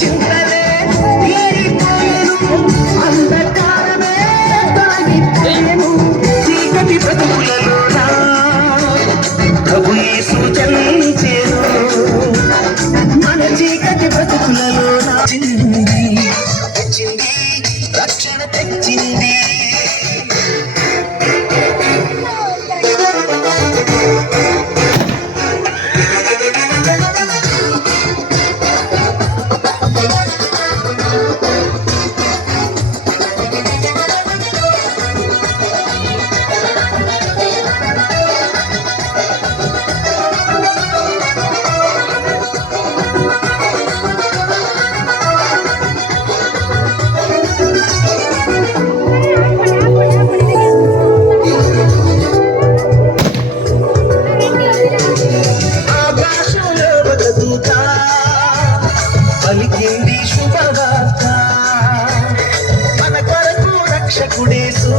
చింతలే తీరిపోయెను అంధకారమే తొలగిపోయెను చీకటి బ్రతుకులలోన ప్రభు యేసు జన్మించెను మన చీకటి బ్రతుకులలోన తెచ్చింది రక్షణ తెచ్చింది పలికింది శుభవార్త మన కొరకు రక్షకుడేసు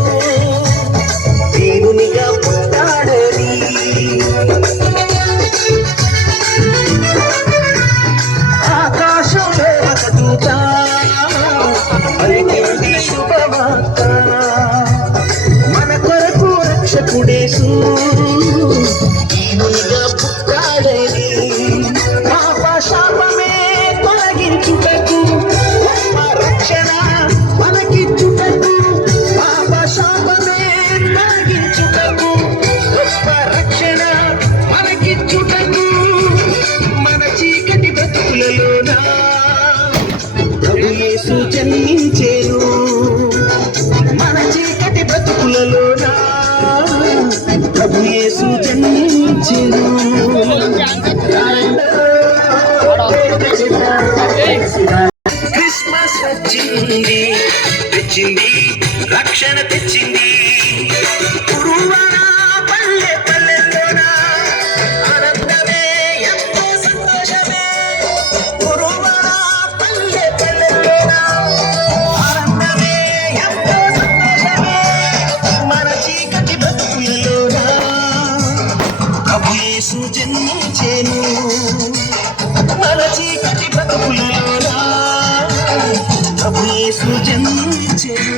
దేవునిగా పుట్టాడని ఆకాశంలో ఒక దూత పలికింది శుభవార్త మన కొరకు రక్షకుడేసు దేవునిగా పుట్టాడని శాపమే తొలగించుటకు రక్షణ మనకిచ్చుటకు పాప శాపమే తొలగించుటకు రక్షణ మనకిచ్చుటకు మన చీకటి బ్రతుకులలోన ప్రభు యేసు జన్మించెను మన చీకటి బ్రతుకులలోన ప్రభు యేసు జన్మించెను క్రిస్మస్ వచ్చింది తెచ్చింది రక్షణ తెచ్చింది పల్లె పల్లెల్లోన ఆనందమే ఎంతో సంతోషమే పల్లె పల్లెల్లోన ఆనందమే ఎంతో సంతోషమే మన చీకటి బ్రతుకులలోన ప్రభు యేసు జన్మించెను మన చీకటి బ్రతుకులలోన ప్రభు యేసు జన్మించెను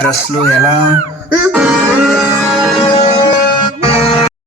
డ్రెస్లు ఎలా